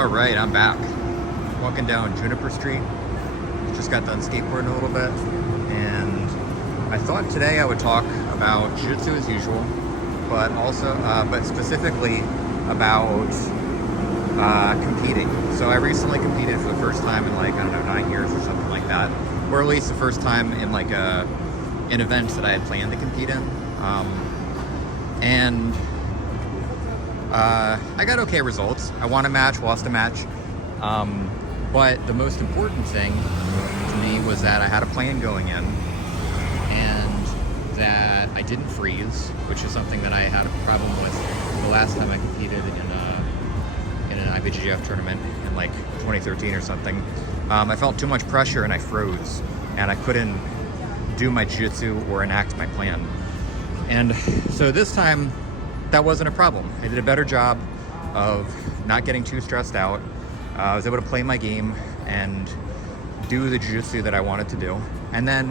All right, I'm back. Walking down Juniper Street. Just got done skateboarding a little bit, and I thought today I would talk about jiu-jitsu as usual, but also, but specifically about competing. So I recently competed for the first time in like, I don't know, 9 years or something like that, or at least the first time in like an event that I had planned to compete in. And I got okay results. I won a match, lost a match. But the most important thing to me was that I had a plan going in and that I didn't freeze, which is something that I had a problem with the last time I competed in an IBJJF tournament in like 2013 or something. I felt too much pressure and I froze and I couldn't do my jiu-jitsu or enact my plan. And so this time, that wasn't a problem. I did a better job of not getting too stressed out. I was able to play my game and do the jiu-jitsu that I wanted to do. And then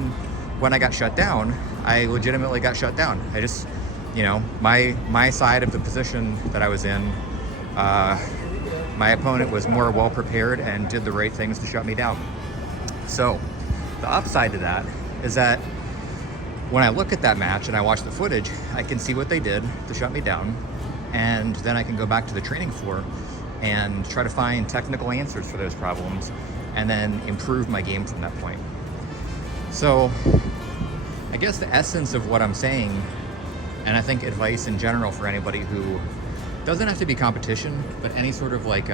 when I got shut down, I legitimately got shut down. I just, you know, my side of the position that I was in, my opponent was more well prepared and did the right things to shut me down. So the upside to that is that when I look at that match and I watch the footage, I can see what they did to shut me down. And then I can go back to the training floor and try to find technical answers for those problems and then improve my game from that point. So I guess the essence of what I'm saying, and I think advice in general for anybody who doesn't have to be competition, but any sort of like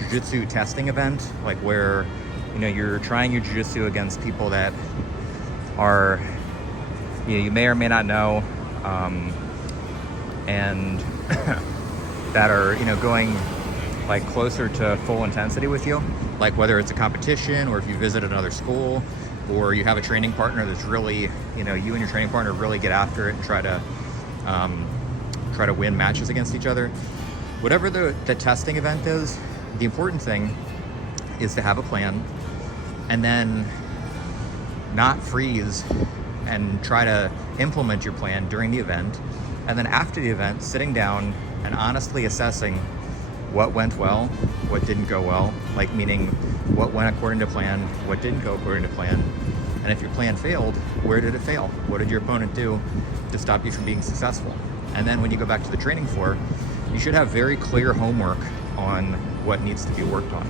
jiu-jitsu testing event, like where, you know, you're trying your jiu-jitsu against people that are, you know, you may or may not know, and that are, you know, going like closer to full intensity with you, like whether it's a competition or if you visit another school or you have a training partner that's really, you know, you and your training partner really get after it and try to win matches against each other. Whatever the testing event is, the important thing is to have a plan and then not freeze and try to implement your plan during the event. And then after the event, sitting down and honestly assessing what went well, what didn't go well, like meaning what went according to plan, what didn't go according to plan. And if your plan failed, where did it fail? What did your opponent do to stop you from being successful? And then when you go back to the training floor, you should have very clear homework on what needs to be worked on.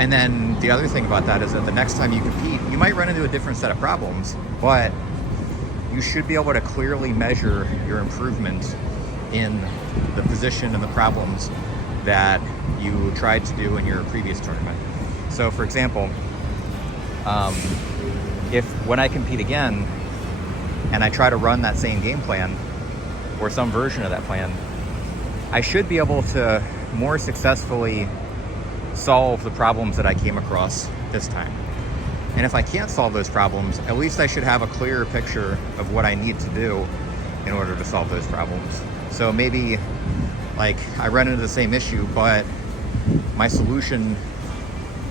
And then the other thing about that is that the next time you compete, you might run into a different set of problems, but you should be able to clearly measure your improvement in the position and the problems that you tried to do in your previous tournament. So for example, if when I compete again and I try to run that same game plan or some version of that plan, I should be able to more successfully solve the problems that I came across this time. And if I can't solve those problems, at least I should have a clearer picture of what I need to do in order to solve those problems. So maybe like I run into the same issue, but my solution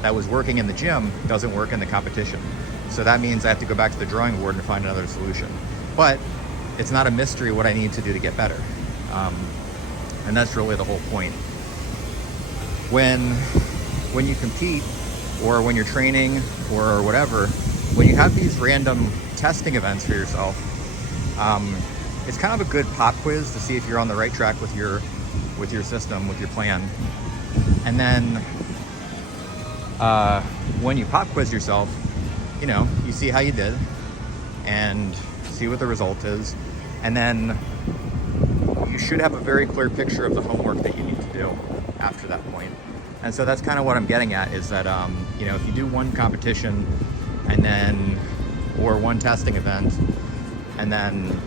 that was working in the gym doesn't work in the competition. So that means I have to go back to the drawing board and find another solution. But it's not a mystery what I need to do to get better. And that's really the whole point. When you compete or when you're training or whatever, when you have these random testing events for yourself, it's kind of a good pop quiz to see if you're on the right track with your system, with your plan. And then when you pop quiz yourself, you know, you see how you did and see what the result is. And then you should have a very clear picture of the homework that you need to do after that point. And so that's kind of what I'm getting at is that, you know, if you do one competition and then, or one testing event, and then,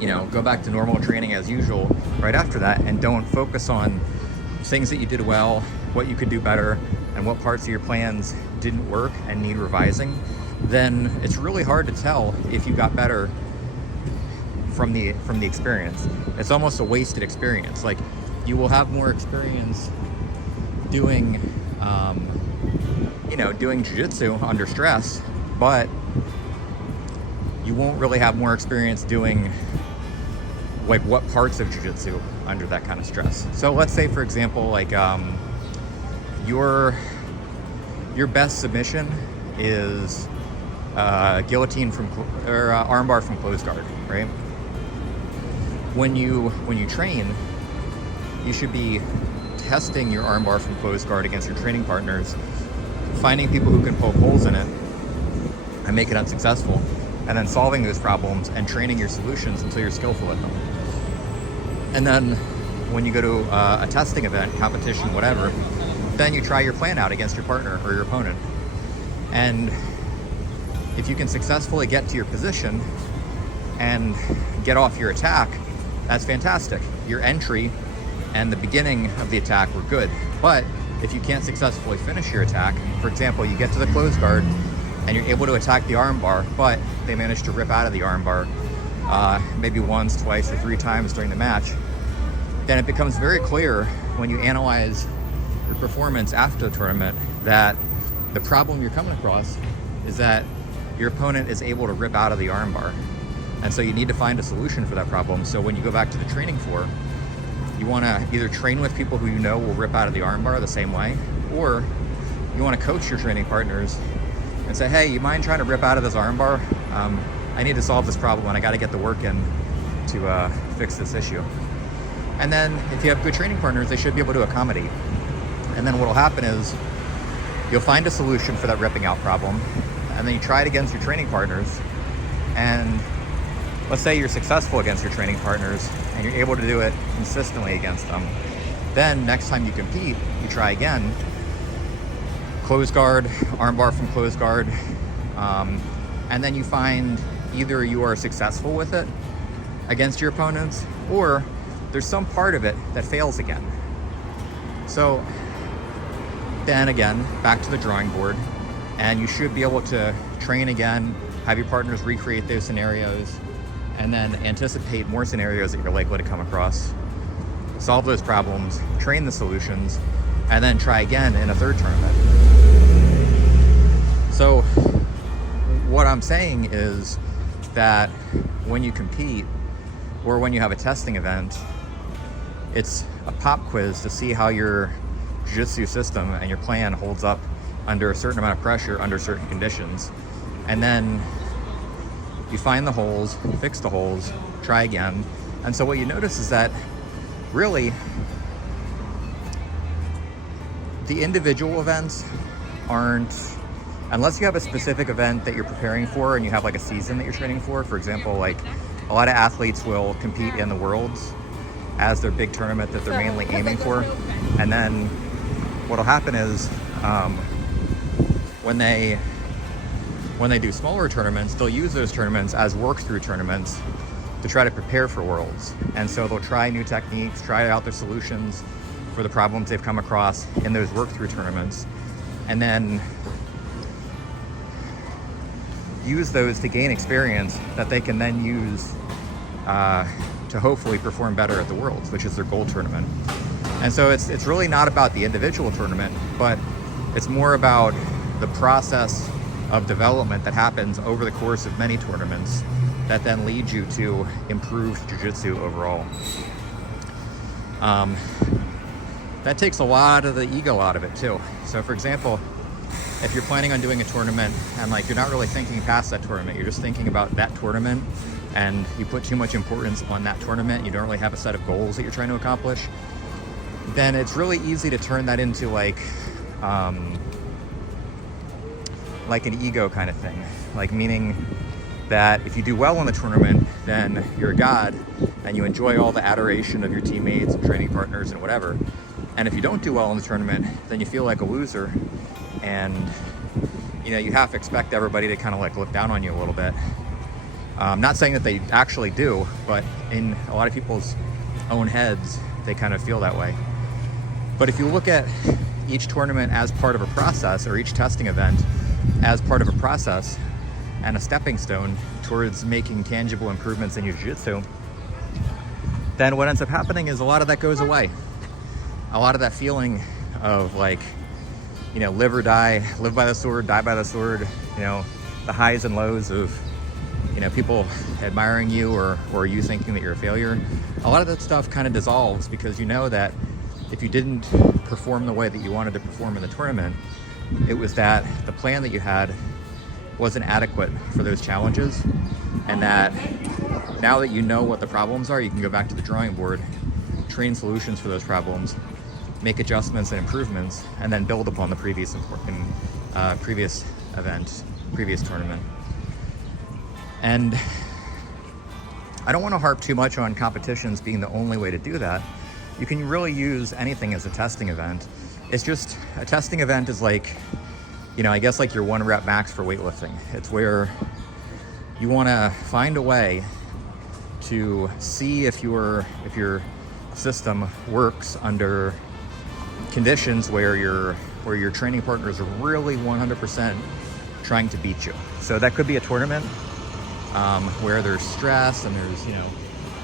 you know, go back to normal training as usual right after that and don't focus on things that you did well, what you could do better, and what parts of your plans didn't work and need revising, then it's really hard to tell if you got better from the experience. It's almost a wasted experience. Like, you will have more experience doing, you know, doing jiu-jitsu under stress, but you won't really have more experience doing like what parts of jiu-jitsu under that kind of stress. So let's say, for example, like your best submission is guillotine from or armbar from close guard, right? When you train, you should be testing your armbar from close guard against your training partners, finding people who can poke holes in it and make it unsuccessful, and then solving those problems and training your solutions until you're skillful at them. And then when you go to a testing event, competition, whatever, then you try your plan out against your partner or your opponent. And if you can successfully get to your position and get off your attack, that's fantastic. Your entry and the beginning of the attack were good. But if you can't successfully finish your attack, for example, you get to the close guard and you're able to attack the armbar, but they manage to rip out of the armbar maybe once, twice, or 3 times during the match, then it becomes very clear when you analyze your performance after the tournament that the problem you're coming across is that your opponent is able to rip out of the armbar. And so you need to find a solution for that problem. So when you go back to the training floor, you want to either train with people who you know will rip out of the armbar the same way, or you want to coach your training partners and say, hey, you mind trying to rip out of this armbar? I need to solve this problem and I got to get the work in to fix this issue. And then if you have good training partners, they should be able to accommodate. And then what will happen is you'll find a solution for that ripping out problem, and then you try it against your training partners. And let's say you're successful against your training partners and you're able to do it consistently against them. Then next time you compete, you try again. Close guard, armbar from close guard. And then you find either you are successful with it against your opponents, or there's some part of it that fails again. So then again, back to the drawing board, and you should be able to train again, have your partners recreate those scenarios, and then anticipate more scenarios that you're likely to come across, solve those problems, train the solutions, and then try again in a third tournament. So what I'm saying is that when you compete or when you have a testing event, it's a pop quiz to see how your jiu-jitsu system and your plan holds up under a certain amount of pressure, under certain conditions. And then you find the holes, fix the holes, try again. And so what you notice is that really the individual events aren't, unless you have a specific event that you're preparing for and you have like a season that you're training for example, like a lot of athletes will compete in the Worlds as their big tournament that they're mainly aiming for. And then what'll happen is when they do smaller tournaments, they'll use those tournaments as work-through tournaments to try to prepare for Worlds. And so they'll try new techniques, try out their solutions for the problems they've come across in those work-through tournaments, and then use those to gain experience that they can then use to hopefully perform better at the Worlds, which is their goal tournament. And so it's really not about the individual tournament, but it's more about the process of development that happens over the course of many tournaments that then leads you to improved jiu-jitsu overall. That takes a lot of the ego out of it too. So for example, if you're planning on doing a tournament and like you're not really thinking past that tournament, you're just thinking about that tournament, and you put too much importance on that tournament, you don't really have a set of goals that you're trying to accomplish, then it's really easy to turn that into like an ego kind of thing. Like meaning that if you do well in the tournament, then you're a god and you enjoy all the adoration of your teammates and training partners and whatever. And if you don't do well in the tournament, then you feel like a loser, and you know, you have to expect everybody to kind of like look down on you a little bit. Not saying that they actually do, but in a lot of people's own heads, they kind of feel that way. But if you look at each tournament as part of a process, or each testing event as part of a process and a stepping stone towards making tangible improvements in your jiu-jitsu, then what ends up happening is a lot of that goes away. A lot of that feeling of like, you know, live or die, live by the sword, die by the sword, you know, the highs and lows of people admiring you or you thinking that you're a failure, a lot of that stuff kind of dissolves because you know that if you didn't perform the way that you wanted to perform in the tournament, it was that the plan that you had wasn't adequate for those challenges, and that now that you know what the problems are, you can go back to the drawing board, train solutions for those problems, make adjustments and improvements, and then build upon the previous event, previous tournament. And I don't want to harp too much on competitions being the only way to do that. You can really use anything as a testing event. It's just, a testing event is like, I guess like your 1 rep max for weightlifting. It's where you want to find a way to see if your system works under conditions where your training partners are really 100% trying to beat you. So that could be a tournament where there's stress and there's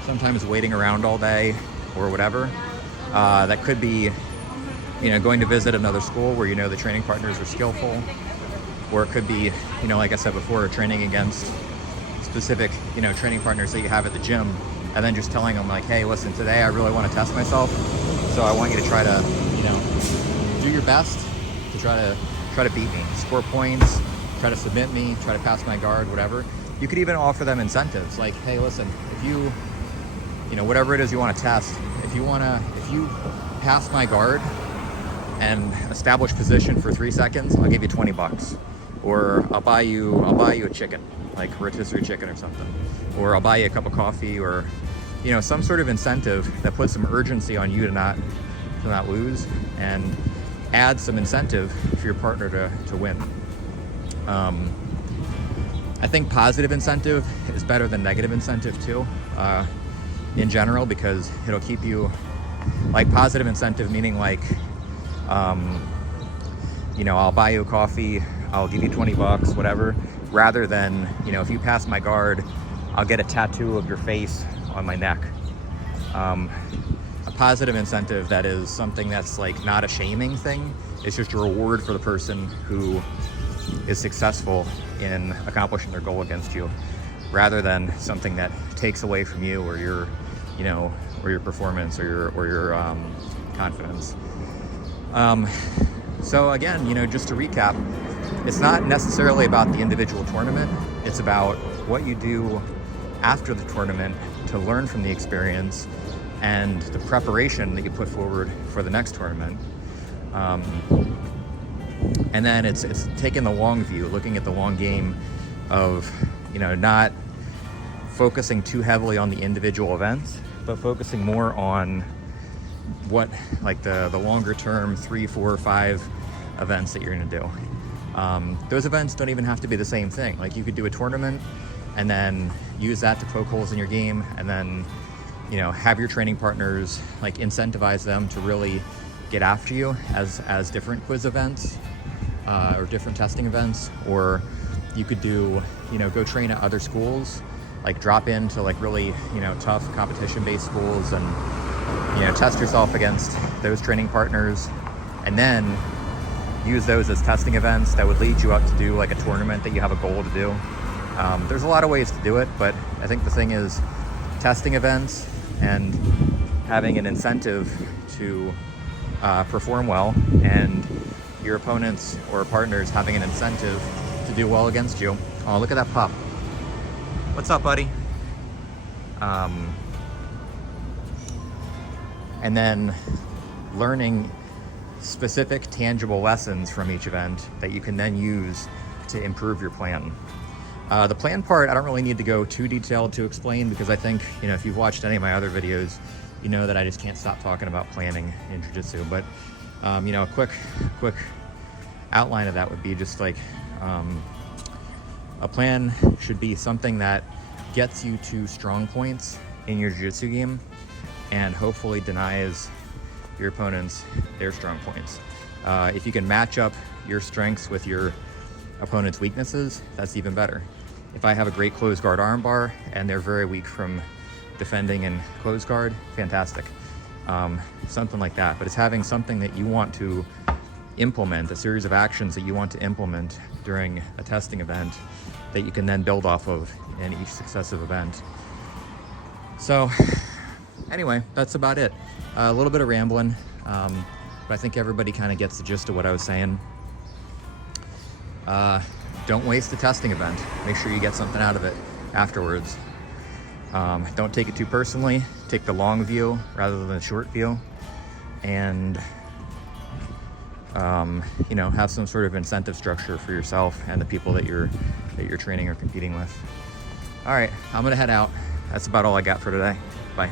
sometimes waiting around all day or whatever. That could be going to visit another school where the training partners are skillful, or it could be like I said before, training against specific training partners that you have at the gym, and then just telling them like, hey, listen, today I really want to test myself, so I want you to try to do your best to try to beat me, score points, try to submit me, try to pass my guard, whatever. You could even offer them incentives like, hey, listen, if you whatever it is you want to test, if you pass my guard and establish position for 3 seconds, I'll give you $20, or I'll buy you a chicken, like rotisserie chicken or something, or I'll buy you a cup of coffee, or some sort of incentive that puts some urgency on you to not lose, and add some incentive for your partner to win. I think positive incentive is better than negative incentive too, in general, because it'll keep you, like, positive incentive meaning like, I'll buy you a coffee, I'll give you $20, whatever, rather than, if you pass my guard, I'll get a tattoo of your face on my neck. A positive incentive that is something that's like not a shaming thing. It's just a reward for the person who is successful in accomplishing their goal against you, rather than something that takes away from you or your, or your performance or your confidence. So again, just to recap, it's not necessarily about the individual tournament. It's about what you do after the tournament to learn from the experience and the preparation that you put forward for the next tournament. And then it's taking the long view, looking at the long game of, not focusing too heavily on the individual events, but focusing more on what, like the longer term 3, 4, 5 events that you're going to do. Those events don't even have to be the same thing. Like, you could do a tournament and then use that to poke holes in your game, and then have your training partners, like, incentivize them to really get after you as different quiz events or different testing events. Or you could do, go train at other schools, like drop into like really tough competition-based schools, and test yourself against those training partners, and then use those as testing events that would lead you up to do like a tournament that you have a goal to do. There's a lot of ways to do it, but I think the thing is testing events and having an incentive to perform well, and your opponents or partners having an incentive to do well against you. Oh, look at that pup. What's up, buddy? And then learning specific tangible lessons from each event that you can then use to improve your plan. The plan part, I don't really need to go too detailed to explain, because I think, if you've watched any of my other videos, you know that I just can't stop talking about planning in jiu-jitsu. But, a quick outline of that would be just like, a plan should be something that gets you to strong points in your jiu-jitsu game, and hopefully denies your opponents their strong points. If you can match up your strengths with your opponent's weaknesses, that's even better. If I have a great closed guard armbar and they're very weak from defending and closed guard, fantastic. Something like that. But it's having something that you want to implement, a series of actions that you want to implement during a testing event, that you can then build off of in each successive event. So anyway, that's about it. A little bit of rambling, but I think everybody kind of gets the gist of what I was saying. Don't waste a testing event. Make sure you get something out of it afterwards. Don't take it too personally. Take the long view rather than the short view, and you know, have some sort of incentive structure for yourself and the people that you're training or competing with. All right, I'm gonna head out. That's about all I got for today. Bye.